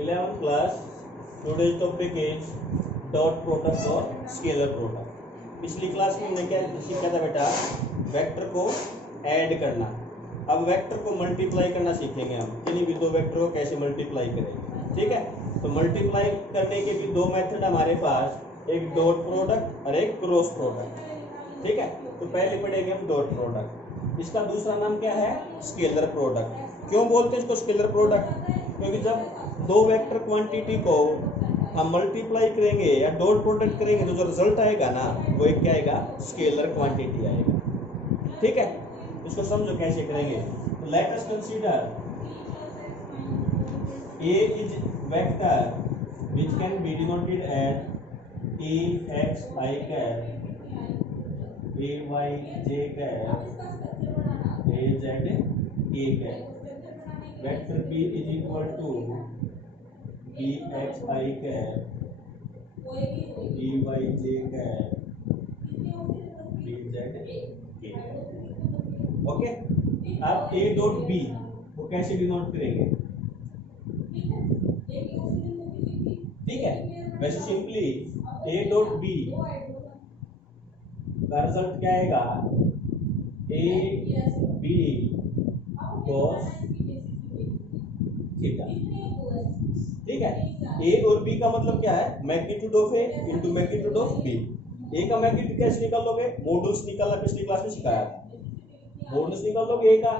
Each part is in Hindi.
11th class. Today's topic is dot product और स्केलर प्रोडक्ट. पिछली क्लास में हमने क्या सीखा था बेटा? वेक्टर को ऐड करना. अब वेक्टर को मल्टीप्लाई करना सीखेंगे हम. किन्हीं भी दो वेक्टर को कैसे मल्टीप्लाई करेंगे. ठीक है. तो मल्टीप्लाई करने के भी दो मेथड हमारे पास, एक डॉट प्रोडक्ट और एक क्रॉस प्रोडक्ट. ठीक है. तो पहले पढ़ेंगे हम डॉट प्रोडक्ट. इसका दूसरा नाम क्या है? Scalar product. क्यों बोलते हैं इसको स्केलर प्रोडक्ट? क्योंकि जब दो वेक्टर क्वांटिटी को हम मल्टीप्लाई करेंगे या डॉट प्रोडक्ट करेंगे तो जो रिजल्ट आएगा ना, वो एक क्या आएगा? स्केलर क्वांटिटी आएगा. ठीक है. इसको समझो कैसे करेंगे. तो let us consider A is vector which can be denoted as A x I cap, A y j cap, A z k cap. Vector B is equal to B x I cap, B y j cap, B z k cap. Okay. अब A डॉट B वो कैसे डिनोट करेंगे? ठीक है. वैसे सिंपली A डॉट B का रिजल्ट क्या आएगा? A B cos theta. ठीक है. A और B का मतलब क्या है? Magnitude of A into magnitude of B. A का मैग्नीट्यूड कैसे निकालोगे? मॉडुलस निकालना पिछली क्लास में सिखाया था. मॉडुलस निकालोगे A का,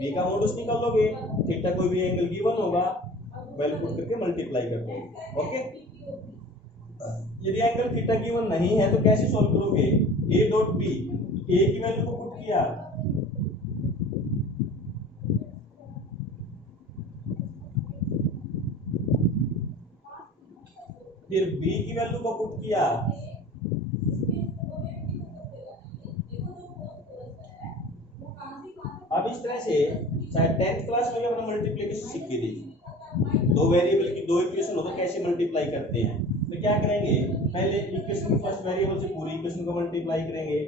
B का मॉडुलस निकालोगे, थीटा कोई भी एंगल गिवन होगा, वैल्यू पुट करके मल्टीप्लाई कर दो. ओके. यदि एंगल थीटा गिवन नहीं है तो कैसे सॉल्व करोगे? A डॉट B, A की वैल्यू को पुट किया, फिर B की वैल्यू को पुट किया, अब इस तरह से शायद 10th क्लास में भी हमने मल्टीप्लिकेशन सीखी थी. दो वेरिएबल की दो इक्वेशन हो तो कैसे मल्टीप्लाई करते हैं. तो क्या करेंगे? पहले इक्वेशन की फर्स्ट वेरिएबल से पूरी इक्वेशन को मल्टीप्लाई करेंगे,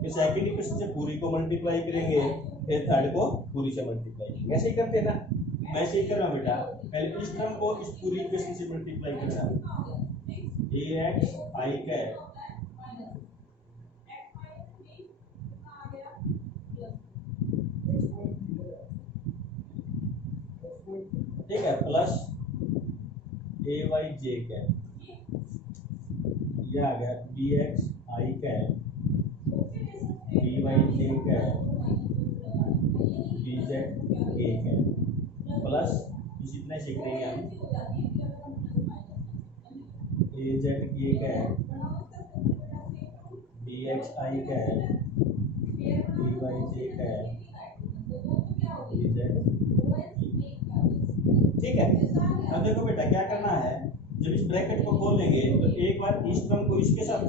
फिर सेकंड इक्वेशन से पूरी को मल्टीप्लाई करेंगे, फिर थर्ड को पूरी से मल्टीप्लाई करेंगे. ऐसे ही करते हैं ना. ऐसे ही कर रहा हूं बेटा. पहले इस टर्म को इस पूरी इक्वेशन से मल्टीप्लाई कर रहा हूं. ax I कैप ठीक है, प्लस ay j कैप, ये आ गया bx I cap, by j cap, bz k cap, plus इसी तरह से करेंगे हम az k cap, bx I cap, by j cap, bz. ठीक है. अब देखो बेटा क्या करना है. जब इस ब्रैकेट को खोलेंगे तो एक बार इस टर्म को इसके साथ,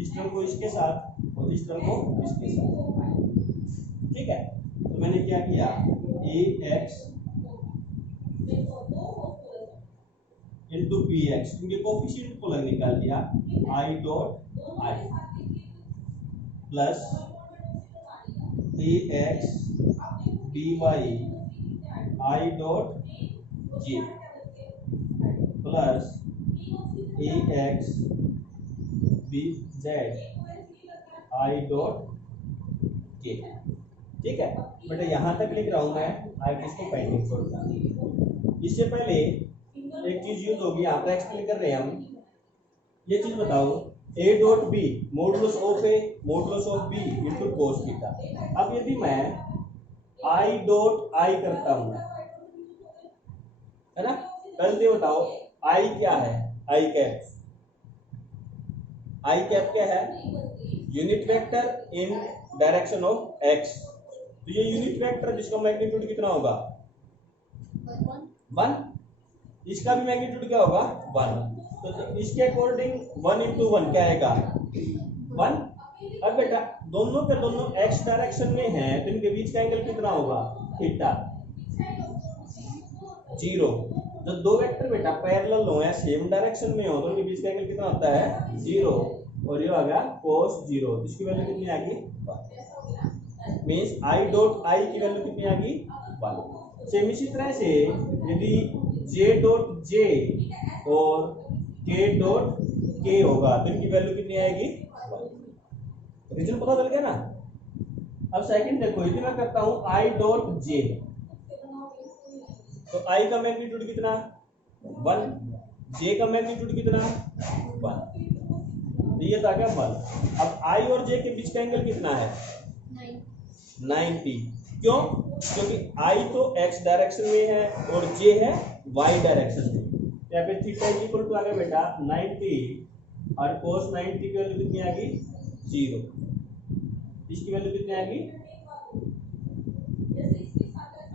इस टर्म को इसके साथ और इस टर्म को इसके साथ. ठीक है. तो मैंने क्या किया? ax इंटू bx, क्योंकि कोफिशिएंट को अलग निकाल दिया, I dot I plus ax by I dot j plus ax bz I dot k. ठीक है. बेटा यहाँ तक लिख रहा हूं मैं, आगे इसको पेंडिंग छोड़ता हूं. इससे पहले एक चीज यूज होगी, यहाँ पर एक्सप्लेन कर रहे हैं हम. ये चीज बताओ, a dot b modulus of a modulus of b into cos theta. अब यदि मैं I डॉट I करता हूं, है ना, जल्दी बताओ I क्या है? I cap. I कैप क्या है? Unit vector in direction of x. तो ये यूनिट वेक्टर जिसका मैग्नीट्यूड कितना होगा? 1. इसका भी मैग्नीट्यूड क्या होगा? 1. तो इसके अकॉर्डिंग 1 इंटू 1 क्या आएगा? 1. अब बेटा दोनों के दोनों x डायरेक्शन में हैं तो इनके बीच का एंगल कितना होगा? थीटा. 0. जब दो वेक्टर बेटा पैरेलल हो या सेम डायरेक्शन में हो तो उनके बीच का एंगल कितना होता है? 0. और ये आ गया cos 0. इसकी वैल्यू कितनी आ गई? 1. मींस I डॉट I की वैल्यू कितनी आ गई? 1. सेम इसी तरह से यदि जे डॉट जे और के डॉट के होगा तो इनकी वैल्यू कितनी आएगी? रीजन पता चल गया ना। अब सेकंड देखो, यदि मैं करता हूं आई डॉट जे, तो आई का मैग्नीट्यूड कितना? 1, जे का मैग्नीट्यूड कितना? 1, ये था क्या 1। अब आई और जे के बीच का एंगल कितना है? 90। क्यों? क्योंकि आई तो x डायरेक्शन में है और जे है y डायरेक्शन में। यहाँ पे थीटा इज इक्वल टू आ गया बेटा 90 और cos 90 की वैल्यू कितनी आ गई? 0। इसकी वैल्यू कितनी आ गई?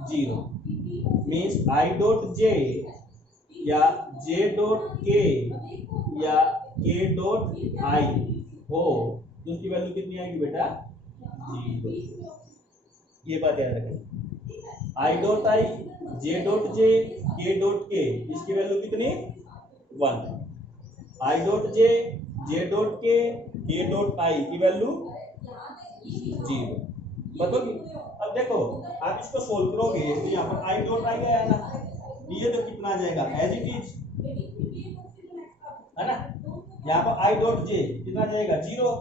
0। मीन्स आई डॉट जे या जे डॉट के या के डॉट आई हो तो उसकी वैल्यू कितनी आएगी बेटा? 0। ये बात याद रखें। I dot I, J dot जे, के डॉट के, इसकी वैल्यू कितनी? 1। आई डॉट जे डॉट के डॉट आई की वैल्यू 0। बताओगे? अब देखो आप इसको सोल्व करोगे तो यहाँ पर आई डॉट आई गया ना, ये तो कितना आ जाएगा? एज इट इज, है ना। यहाँ पर आई डॉट जे कितना जाएगा? 0।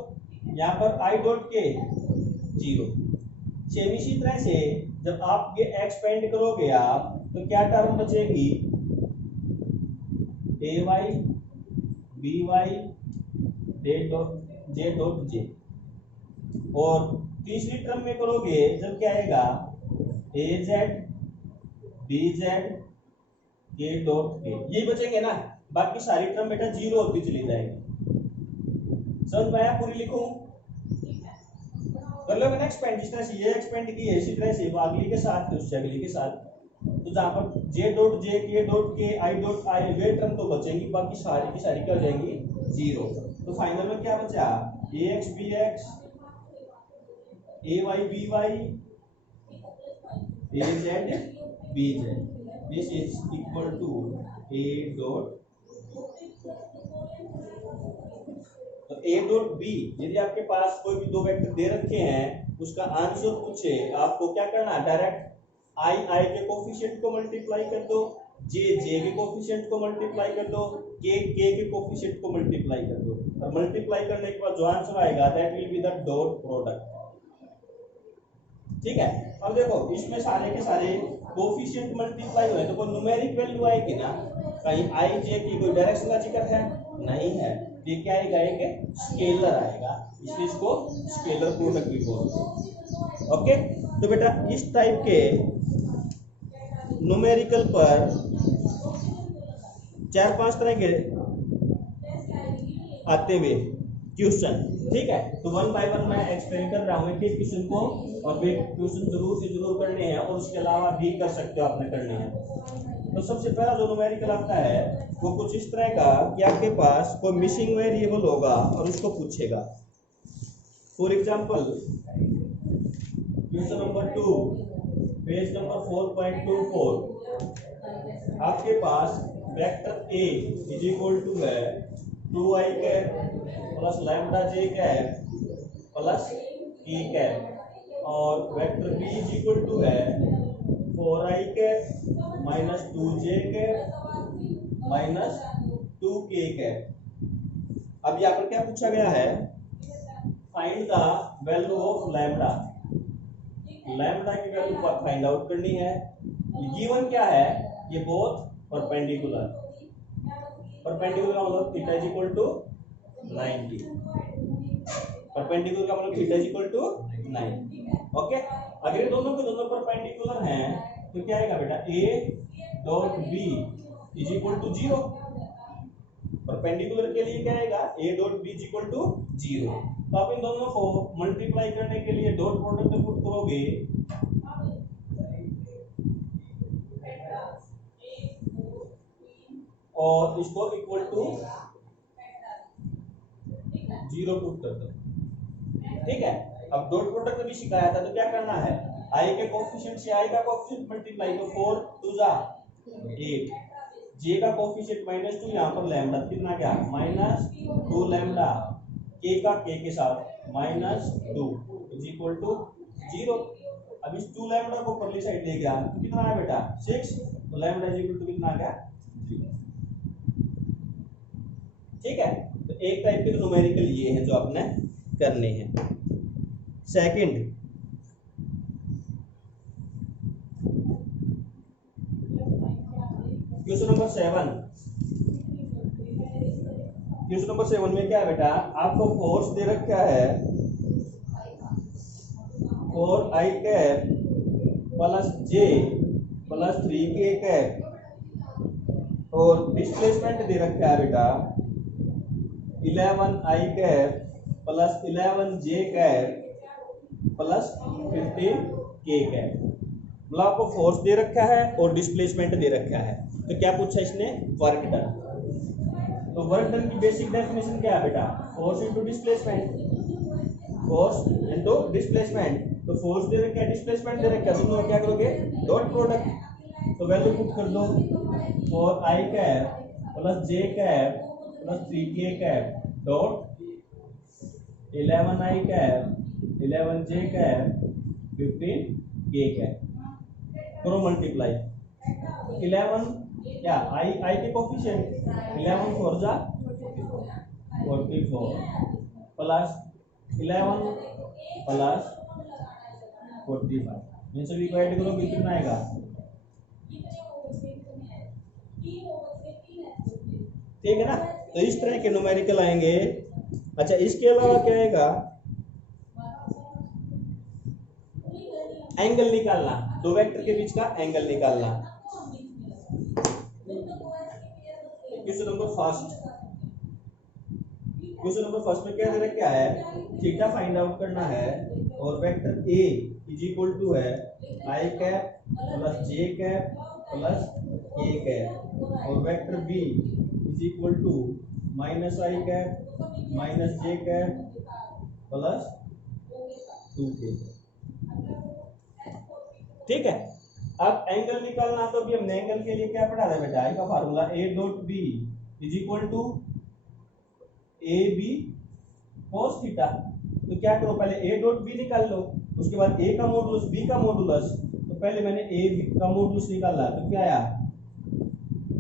यहाँ पर आई डॉट के 0। सेम इसी तरह से जब आप ये एक्सपेंड करोगे आप तो क्या टर्म बचेगी? A Y B Y J dot J. और तीसरी टर्म में करोगे जब क्या आएगा? A Z B Z K dot K, ये बचेंगे ना। बाकी सारी टर्म बेटा 0 होती चली जाएगी। समझ में आया? पूरी लिखूं? कर लोगे ना एक्सपेंड, जिस तरह से ये एक्सपेंड की है इसी तरह से वो अगली के साथ उससे अगली के साथ। तो जहां पर जे डॉट जे के डॉट के I dot I way term तो बचेंगी, बाकी सारी की सारी क्या हो जाएंगी? 0। तो फाइनल में क्या बचा? A X B X, A Y B Y, A Z B Z, this is equal to A dot. तो ए डॉट बी, यदि आपके पास कोई भी दो वेक्टर दे रखे हैं उसका आंसर पूछे, आपको क्या करना है? डायरेक्ट आई के कोफिशिएंट को मल्टीप्लाई कर दो, जे के कोफिशिएंट को मल्टीप्लाई कर दो, के कोफिशिएंट को मल्टीप्लाई कर दो, और मल्टीप्लाई करने के बाद जो आंसर आएगा that will be the dot product. ठीक है। अब देखो इसमें सारे के सारे कोफिशिएंट मल्टीप्लाई हुए तो कोई न्यूमेरिक वैल्यू आएगी ना? कहीं आई जे की कोई डायरेक्शन का जिक्र है? नहीं है। ये क्या आएगा? एक स्केलर आएगा, इसलिए इसको स्केलर प्रोडक्ट भी बोलते हैं। ओके। तो बेटा इस टाइप के न्यूमेरिकल पर 4-5 तरह के आते हुए क्वेश्चन। ठीक है। तो 1 बाय 1 मैं एक्सप्लेन कर रहा हूँ एक क्वेश्चन को, और वे क्वेश्चन जरूर से जरूर करने हैं और उसके अलावा भी कर सकते हो आपने करने हैं। तो सबसे पहला जो न्यूमेरिकल आता है वो कुछ इस तरह का कि आपके पास कोई मिसिंग वेरिएबल होगा और उसको पूछेगा। For example question number 2 page number 4.24, आपके पास vector A is equal to है 2i cap plus lambda J cap plus A cap, और vector B is equal to है 4i cap minus 2j cap minus 2k cap. अब यहाँ पर क्या पूछा गया है? Find the value of lambda. Lambda की वैल्यू फाइंड आउट करनी है। गिवन क्या है? ये बोथ परपेंडिकुलर। परपेंडिकुलर का मतलब theta is equal to 90। Perpendicular का मतलब theta is equal to 90। Okay. अगर दोनों के दोनों परपेंडिकुलर हैं तो क्या आएगा बेटा? a dot b is equal to 0। Perpendicular के लिए क्या आएगा? a dot b is equal to 0। तो आप इन दोनों को मल्टीप्लाई करने के लिए डॉट प्रोडक्ट पुट करोगे, और इसको इक्वल टू 0 पुट कर दो। ठीक है। अब डॉट प्रोडक्ट भी सिखाया था तो क्या करना है? i के कोफिशिएंट से i का कोफिशिएंट मल्टीप्लाई, तो 4 2 जा 8, j का कोफिशिएंट -2, यहाँ पर लैम्डा कितना क्या? -2 लैम्डा, k का k के साथ -2 इज इक्वल टू 0। अब इस 2 लैम्डा को परली साइड ले गया तो कितना है बेटा? 6। तो लैम्डा इज इक्वल टू कितना आ गया? ठीक है, तो एक टाइप के न्यूमेरिकल ये है जो आपने करने हैं। Second, question number 7। Question number 7 में क्या है बेटा, आपको फोर्स दे रखा है 4i cap plus j plus 3k cap और डिस्प्लेसमेंट दे रखा है बेटा 11i cap plus 11j cap plus 15k cap. मतलब आपको फोर्स दे रखा है और डिस्प्लेसमेंट दे रखा है, तो क्या पूछा इसने, वर्क डन। तो वर्क डन की बेसिक डेफिनेशन क्या है बेटा, force into displacement, force into displacement. तो फोर्स दे रखा है, डिस्प्लेसमेंट दे रखा है, दोनों क्या करोगे, डॉट प्रोडक्ट। तो वैल्यू पुट कर दो 4i cap plus j cap plus 3k cap dot 11i cap 11j cap 15k cap. करो मल्टीप्लाई, 11 क्या i के कोफिशिएंट 11 4 जा 44 प्लस 11 प्लस 45, इन सभी को ऐड करो कितना आएगा, ठीक है ना। तो इस तरह के न्यूमेरिकल आएंगे। अच्छा, इसके अलावा क्या आएगा, एंगल निकालना, दो वेक्टर के बीच का एंगल निकालना। क्वेश्चन नंबर फर्स्ट में क्या दे रखा है, थीटा फाइंड आउट करना है और vector A is equal to है I cap plus J cap plus K cap और vector B is equal to minus I cap minus J cap plus 2k। ठीक है, अब एंगल निकालना, तो अभी हमने एंगल के लिए क्या पढ़ा था बेटा, आई का formula a dot B is equal to A B cos theta. तो क्या करो, पहले a डॉट बी निकाल लो, उसके बाद a का मॉडुलस b का मॉडुलस। तो पहले मैंने a का मॉडुलस निकाला, तो क्या आया,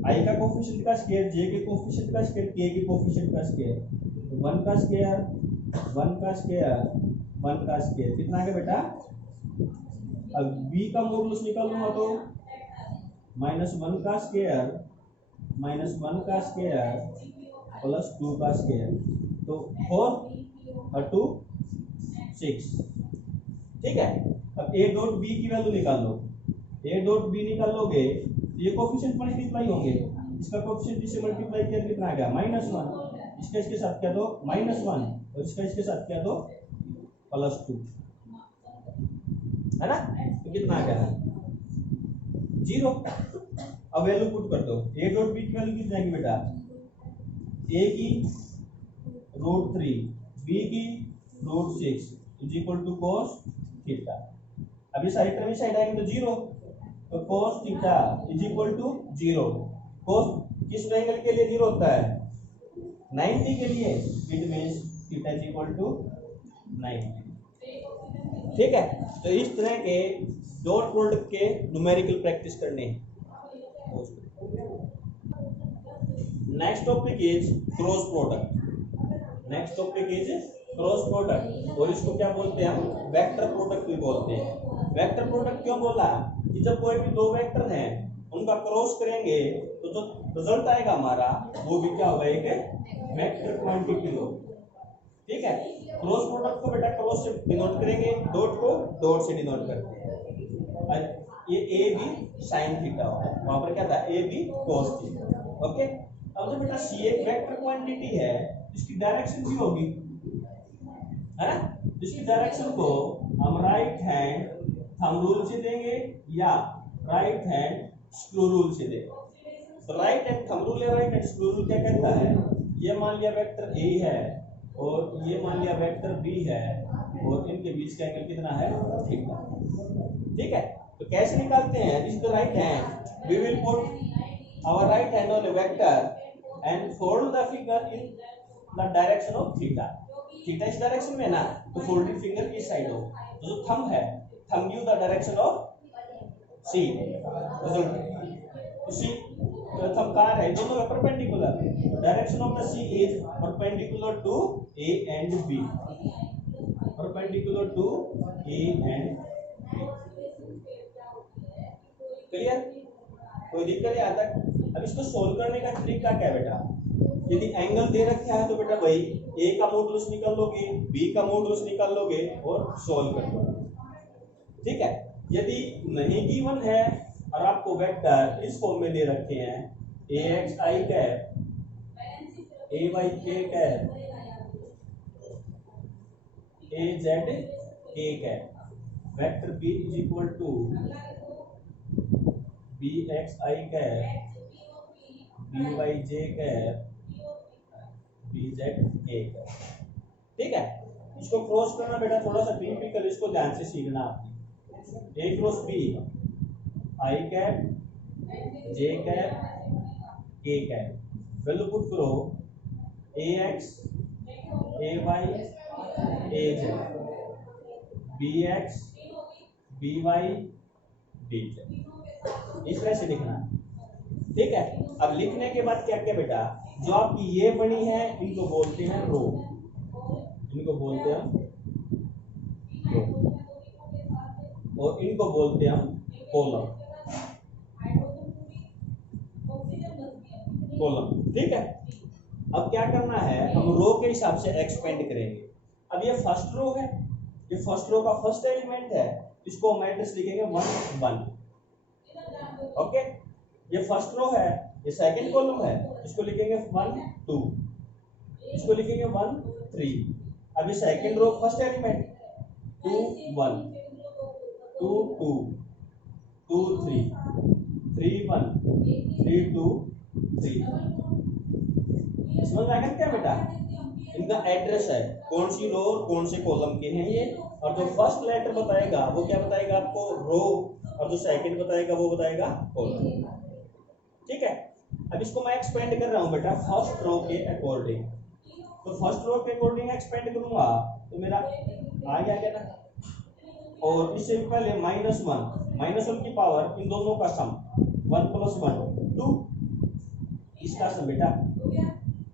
i का कोफिशिएंट का स्क्वायर, j के कोफिशिएंट का स्क्वायर, k के कोफिशिएंट का स्क्वायर, 1 का स्क्वायर 1 का स्क्वायर 1 का स्क्वायर, कितना आ गया बेटा। अब b का मॉडुलस निकालूंगा तो -1 का स्क्वायर -1 का स्क्वायर प्लस 2 का स्क्वायर, तो 4 और 2 6। ठीक है, अब a डॉट b की वैल्यू निकाल लो, a डॉट b निकाल लोगे तो ये कोफिशिएंट मल्टीप्लाई होंगे, इसका कोफिशिएंट इससे मल्टीप्लाई किया कितना आ गया -1, इसका इसके साथ किया तो -1 और इसका इसके साथ किया तो +2, है ना। तो कितना आ गया 0। अब वैल्यू पुट कर दो, a डॉट b की वैल्यू कितनी आएगी बेटा, a की √3 b की √6 is equal to cos theta. अभी साइड पर भी साइड आएंगे तो 0, तो cos theta is equal to 0। cos किस एंगल के लिए 0 होता है, 90 के लिए, it means theta is equal to 90। ठीक है, तो इस तरह के डॉट प्रोडक्ट के न्यूमेरिकल प्रैक्टिस करने हैं। Next topic is cross product. Next topic is cross product, और इसको क्या बोलते हैं हम, वेक्टर प्रोडक्ट भी बोलते हैं। वेक्टर प्रोडक्ट क्यों बोला, कि जब कोई भी दो वेक्टर हैं उनका क्रॉस करेंगे तो जो रिजल्ट आएगा हमारा वो भी क्या होगा, एक वेक्टर क्वांटिटी हो। ठीक है, क्रॉस प्रोडक्ट को बेटा क्रॉस से डिनोट करेंगे, डॉट को डॉट से डिनोट करते हैं। ये ए बी साइन थीटा होगा, वहां पर क्या था, A B cos theta. Okay, अब जो बेटा सी एक वेक्टर क्वांटिटी है, इसकी डायरेक्शन भी होगी, है ना। इसकी डायरेक्शन को हम राइट हैंड थंब रूल से देंगे या राइट हैंड स्क्रू रूल से देंगे। तो राइट हैंड थंब रूल या राइट हैंड स्क्रू रूल क्या कहता है, ये मान लिया वेक्टर ए है और ये मान लिया वेक्टर बी है और इनके बीच का एंगल कितना है, थीटा। ठीक है, तो कैसे निकालते हैं, इस the right hand we will put our right hand on a vector and fold the finger in the direction of theta. Theta इस डायरेक्शन में ना, तो फोल्डेड फिंगर इस साइड हो, तो जो थंब है, thumb give the direction of C, result C. प्रथम कार है, दोनों perpendicular, direction of the C is perpendicular to A and B, perpendicular to A and B. Clear? कोई दिक्कत है यहाँ तक? अब इसको सोल्व करने का तरीका क्या है बेटा? यदि एंगल दे रखा है तो बेटा भाई ए का मॉडुलस निकाल लोगे, बी का मॉडुलस निकाल लोगे और सोल्व कर लोगे। ठीक है? यदि नहीं गिवन है और आपको वेक्टर इस फॉर्म में दे रखे हैं A X I cap, A Y K cap, A Z K cap, vector B is equal to B X I cap, B Y J cap, B Z K cap. ठीक है? इसको क्रॉस करना बेटा थोड़ा सा टिपिकल, इसको ध्यान से सीखना आपने। A cross B, I cap, J cap, K cap, value put करो A X, A Y, A Z, B X, B Y, B Z, इस तरह से लिखना। ठीक है? अब लिखने के बाद क्या क्या बेटा, जो आपकी ये बनी है इनको बोलते हैं रो, इनको बोलते हैं रो, और इनको बोलते हैं कॉलम, कॉलम। ठीक है? अब क्या करना है, हम रो के हिसाब से एक्सपेंड करेंगे। अब ये फर्स्ट रो है, ये फर्स्ट रो का फर्स्ट एलिमेंट है, इसको हम एड्रेस लिखेंगे 1 1। ओके? ये फर्स्ट रो है, ये सेकंड कॉलम है, इसको लिखेंगे 1 2, इसको लिखेंगे 1 3। अब ये सेकंड रो फर्स्ट एलिमेंट 2 1 2 2 2 3 3 1 3 2 3। समझ में आएगा क्या बेटा? इनका एड्रेस है, कौन सी रो और कौन से कॉलम के हैं ये, और जो फर्स्ट लेटर बताएगा वो क्या बताएगा आपको, रो, और जो सेकंड बताएगा वो बताएगा कॉलम। ठीक है? अब इसको मैं एक्सपेंड कर रहा हूं बेटा फर्स्ट रो के अकॉर्डिंग, तो फर्स्ट रो के अकॉर्डिंग एक्सपेंड करूंगा तो मेरा आ गया ना, और इससे पहले -1 की पावर इन दोनों का सम 1 + 1 2, इसका सम बेटा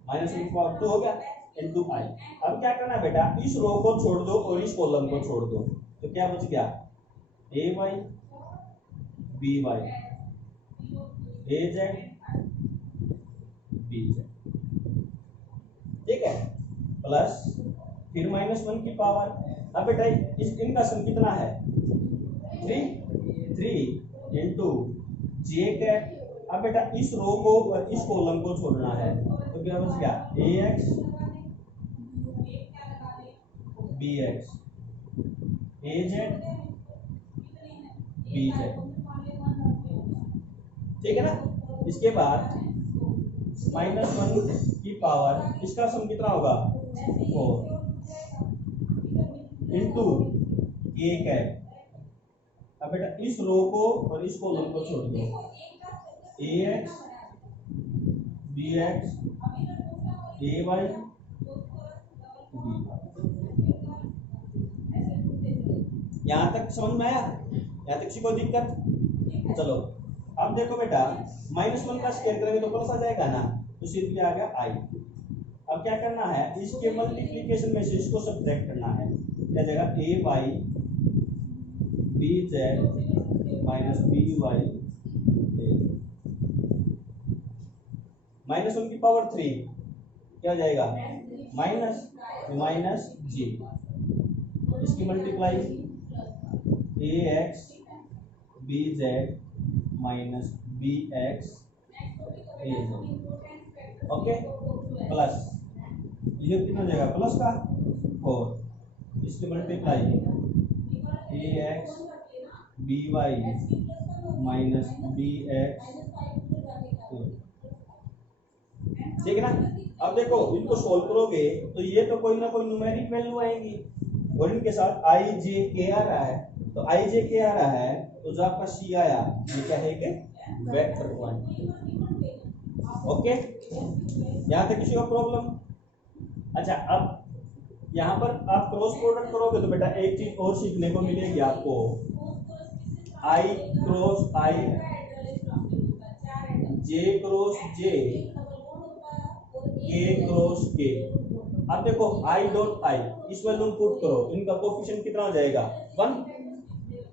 -1 की पावर 2 हो गया इनटू आई। अब क्या करना है बेटा, इस रो को छोड़ दो और इस कॉलम को छोड़ दो, तो क्या बच गया, ए Y, B Y, A Z, B Z. ठीक है? प्लस फिर -1 की पावर, अब बेटा इस इनका सम कितना है 3 इनटू जे कैप। अब बेटा इस रो को और इस कॉलम को छोड़ना है, तो क्या बच गया, ए X, B X, A Z, B Z. ठीक है ना? इसके बाद -1 की पावर, इसका सम कितना होगा 4 इनटू ए कैप। अब बेटा इस रो को और इस कॉलम को छोड़ दो, ए X, B X, A Y, B Y. यहां तक समझ में आया? यहां तक किसी को दिक्कत? चलो अब देखो बेटा, -1 का स्क्वायर करेंगे तो प्लस आ जाएगा ना, तो सीधे आ गया आई। अब क्या करना है, इसके मल्टीप्लिकेशन में से इसको सब्ट्रैक्ट करना है, क्या जाएगा A Y, B Z minus B Y, -1 की पावर 3 क्या हो जाएगा, माइनस जी, इसकी multiply A X B Z minus B X A Z. Okay? Plus ये कितना हो जाएगा, प्लस का 4, इसकी multiply A X B Y minus B X. ठीक है ना? अब देखो इनको सोल्व करोगे तो ये तो कोई ना कोई न्यूमेरिक वैल्यू आएंगी, और इनके साथ आई जे के आ रहा है, तो आई जे के आ रहा है तो जो आपका सी आया ये क्या है कि वेक्टर क्वांटिटी। ओके? यहाँ तक किसी को प्रॉब्लम? अच्छा, अब यहाँ पर आप क्रॉस प्रोडक्ट करोगे तो बेटा एक चीज और सीखने को मिलेगी आपको, आई क्रॉस आई जे क्रॉस जे, के क्रॉस के। अब देखो आई डॉट आई, इस वैल्यू पुट करो, इनका कोफिशिएंट कितना हो जाएगा 1,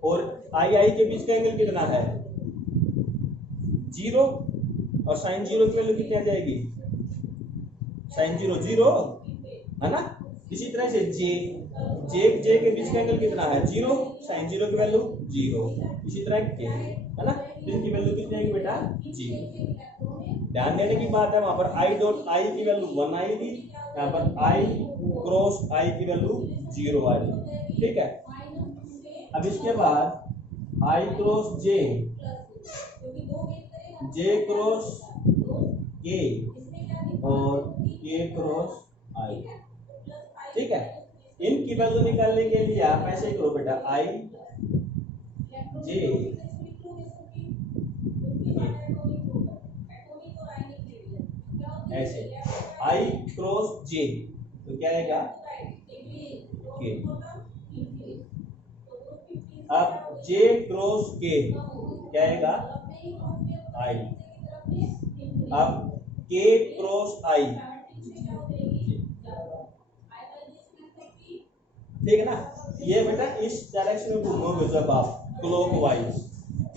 और आई आई के बीच का एंगल कितना है 0, और साइन 0 की वैल्यू कितनी आ जाएगी, साइन 0 0 है ना। इसी तरह से जे के बीच का एंगल कितना है 0, साइन 0 की वैल्यू 0। इसी तरह के है ना, इनकी वैल्यू कितनी आएगी बेटा 0। ध्यान देने की बात है, वहां पर आई डॉट आई की वैल्यू 1 आएगी, यहाँ पर आई क्रॉस आई की वैल्यू 0 आएगी। ठीक है, अब इसके बाद आई क्रॉस जे, जे क्रॉस के, और के क्रॉस आई। ठीक है, इनकी वैल्यू निकालने के लिए आप ऐसे ही करो बेटा, आई जे ऐसे, आई क्रॉस जे तो क्या आएगा के। अब जे क्रॉस के क्या आएगा आई। अब के क्रॉस आई, ठीक है ना। ये बेटा इस डायरेक्शन में घूमोगे जब आप क्लॉकवाइज,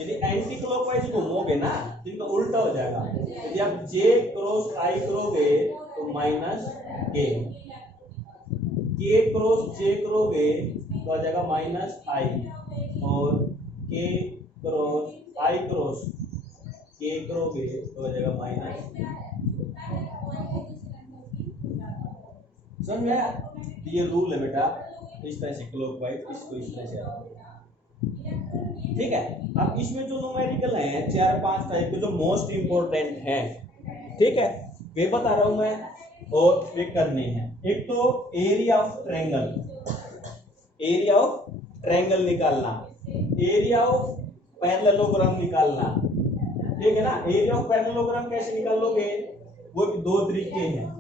यदि एंटी क्लॉकवाइज घूमोगे ना तो इनका उल्टा हो जाएगा। यदि आप जे क्रॉस आई करोगे तो माइनस के क्रॉस जे करोगे तो आ जाएगा माइनस आई, और के क्रॉस आई क्रॉस के करोगे तो आ जाएगा माइनस। समझ में आया? ये रूल है बेटा, इस तरह से क्लॉकवाइज, इसको इस तरह से। ठीक है, अब इसमें जो न्यूमेरिकल हैं 4-5 टाइप के जो मोस्ट इंपोर्टेंट हैं, ठीक है, वे बता रहा हूं मैं, और वे करने हैं। एक तो area of triangle, area of triangle निकालना, एरिया ऑफ पैरेललोग्राम निकालना। ठीक है ना, एरिया ऑफ पैरेललोग्राम कैसे निकालोगे, वो भी 2 तरीके हैं।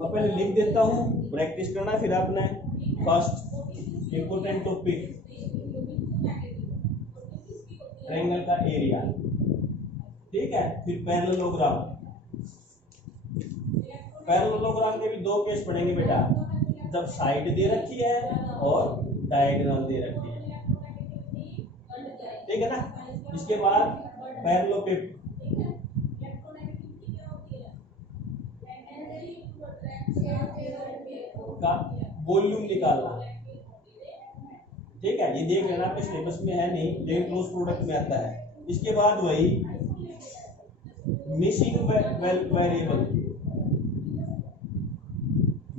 मैं पहले लिख देता हूं, प्रैक्टिस करना फिर आपने। फर्स्ट इंपोर्टेंट टॉपिक ट्रायंगल का एरिया, ठीक है। फिर पैरेललोग्राम, पैरेललोग्राम के भी 2 केस पढ़ेंगे बेटा, जब साइड दे रखी है और डायगोनल दे रखी है, ठीक है ना। इसके बाद पैरेललोपिप का वॉल्यूम निकालना, ठीक है। ये देख लेना, आपके सिलेबस में है नहीं लेकिन क्लोज प्रोडक्ट में आता है। इसके बाद वही missing variable,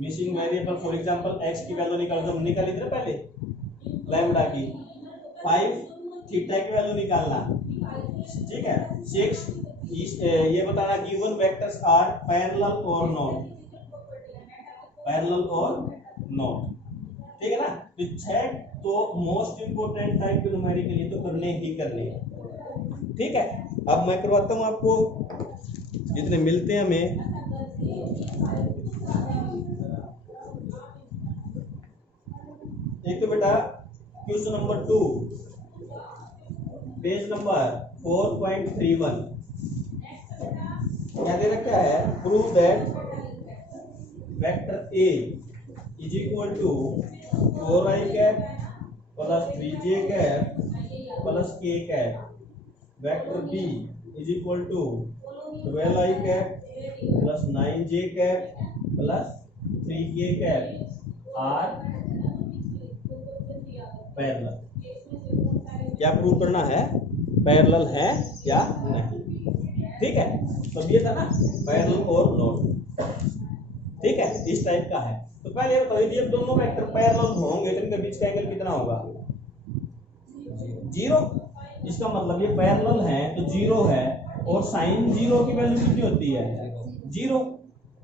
missing variable for example x की वैल्यू निकालो, जब निकाली थी ना पहले लैम्डा की, 5 थीटा की वैल्यू निकालना, ठीक है। 6 ये बताना गिवन वेक्टर्स आर पैरेलल और नॉट, पैरेलल और नॉट, ठीक है ना। तो 6 तो मोस्ट इंपोर्टेंट टाइप के न्यूमेरिकल ये तो करने ही करने हैं, ठीक है। अब मैं करवाता हूं आपको जितने मिलते हैं हमें। एक तो बेटा क्वेश्चन नंबर 2 पेज नंबर 4.31 क्या दे रखा है, prove that vector A is equal to 4i cap plus 3j cap plus k cap, vector B is equal to 12i cap plus 9j cap plus 3k cap are parallel. क्या प्रूव करना है, पैरेलल है या नहीं, ठीक है। तो ये था ना पैरेलल और नॉट, ठीक है, इस टाइप का है। तो पहले बताओ, यदि अब दोनों वेक्टर पैरेलल होंगे तो इनके बीच का एंगल कितना होगा 0। इसका मतलब ये पैरेलल है तो 0 है, और साइन 0 की वैल्यू कितनी होती है 0।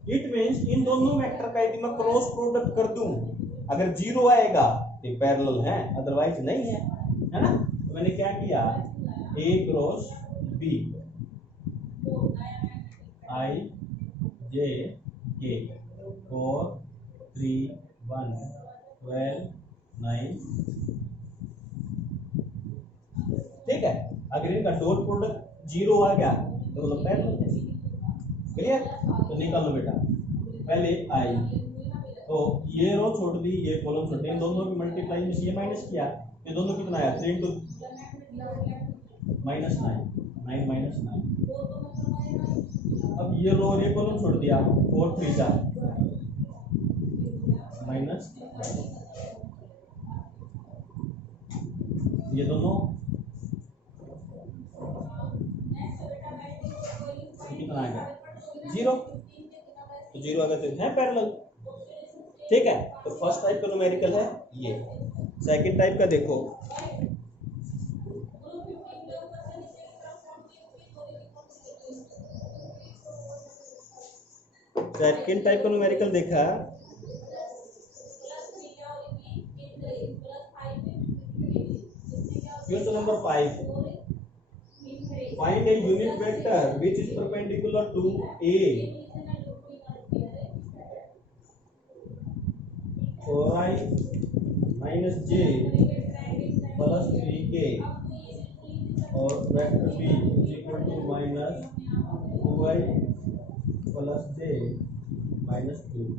इट मींस इन दोनों वेक्टर का यदि मैं क्रॉस प्रोडक्ट कर दूं, अगर 0 आएगा तो पैरेलल है, अदरवाइज नहीं है ना। तो मैंने क्या किया, a cross b, i j k 4 3 1 12 9, ठीक है। अगर इनका डॉट प्रोडक्ट 0 आ गया दोनों पैरेलल। क्लियर? तो निकालो बेटा, पहले आई, तो ये रो छोड़ दी, ये कॉलम छोड़ दी, इन दोनों की मल्टीप्लाई में ये माइनस किया, ये दोनों कितना आया 3 into -9, 9 minus 9। अब ये रो और ये कॉलम छोड़ दिया, 4 3 जा माइनस, ये दोनों कितना आएगा 0, तो 0 अगर तो है पैरेलल। ठीक है, तो फर्स्ट टाइप का न्यूमेरिकल है ये। सेकंड टाइप का देखो, सेकंड टाइप का न्यूमेरिकल देखा, question number 5, find a unit vector which is perpendicular to a 4i minus j plus 3k और vector b is equal to minus 2i plus j minus 2k।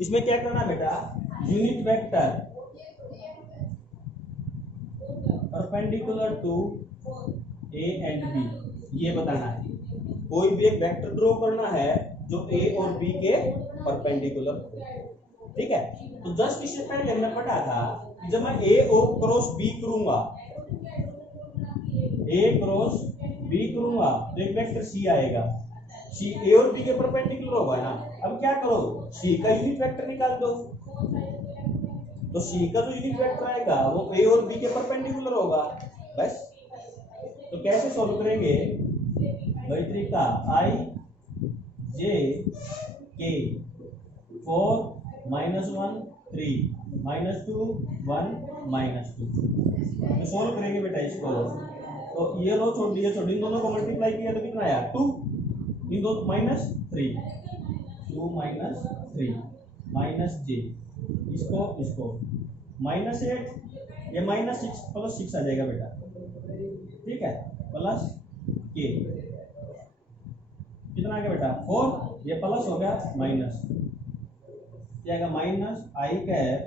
इसमें क्या करना बेटा, unit vector perpendicular to A and B ये बताना है। कोई भी एक वेक्टर ड्रॉ करना है जो ए और बी के परपेंडिकुलर। ठीक है, तो जस्ट इससे पहले हमने पढ़ा था कि जब मैं ए और क्रॉस बी करूंगा, ए क्रॉस बी करूंगा तो एक वेक्टर सी आएगा, सी ए और बी के परपेंडिकुलर होगा ना। अब क्या करो, सी का यूनिट वेक्टर निकाल दो, तो सी का जो यूनिट वेक्टर आएगा वो ए और बी के परपेंडिकुलर होगा बस। तो कैसे सॉल्व करेंगे वही तरीका, आई जे के 4 -1 3 -2 1 -2, तो सॉल्व करेंगे बेटा इसको। तो ये रो छोड़ दिए, इन दोनों को मल्टीप्लाई किया तो कितना आया 2, इन दो -3 2 -3 माइनस जे, इसको -8, ये -6 प्लस 6 आ जाएगा बेटा। ठीक है, प्लस के कितना आ गया बेटा 4, ये प्लस हो गया माइनस, क्या minus I cap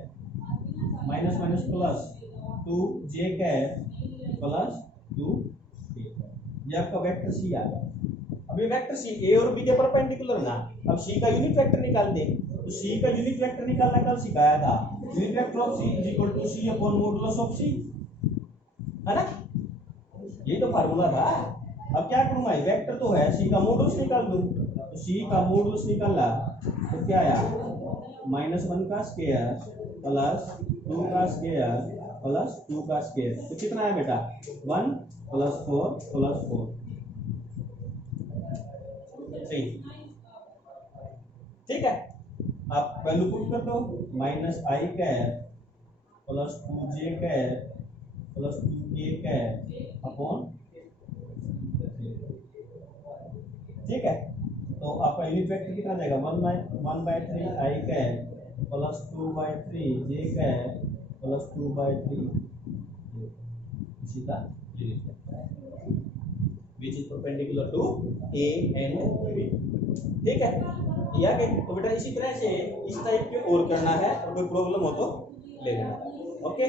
minus minus plus 2 J cap plus 2 के, ये आपका वेक्टर सी आ गया। अब ये वेक्टर सी ए और बी के परपेंडिकुलर ना, अब सी का यूनिट वेक्टर निकाल दे। तो सी का यूनिट वेक्टर निकालना कल सिखाया था, unit vector of C is equal to C upon modulus of C, है ना, ये तो फार्मूला था। अब क्या करूंगा, वेक्टर तो है, सी का मॉडुलस निकाल दूं, तो सी का मॉडुलस निकाला तो क्या आया -1 का स्क्वायर प्लस 2 का स्क्वायर प्लस 2 का स्क्वायर, तो कितना है बेटा 1 + 4 + 4 3। ठीक है, आप वैल्यू पुट कर दो, -i cap plus 2j cap plus 2k cap upon. ठीक है, तो आपका यूनिट वेक्टर कितना जाएगा 1/3 i cap plus 2/3 j cap plus 2/3 सीधा unit vector which is perpendicular to A and B। ठीक है, या कि तो बेटा इसी तरह से इस टाइप के और करना है, और कोई प्रॉब्लम हो तो ले लेना। ओके।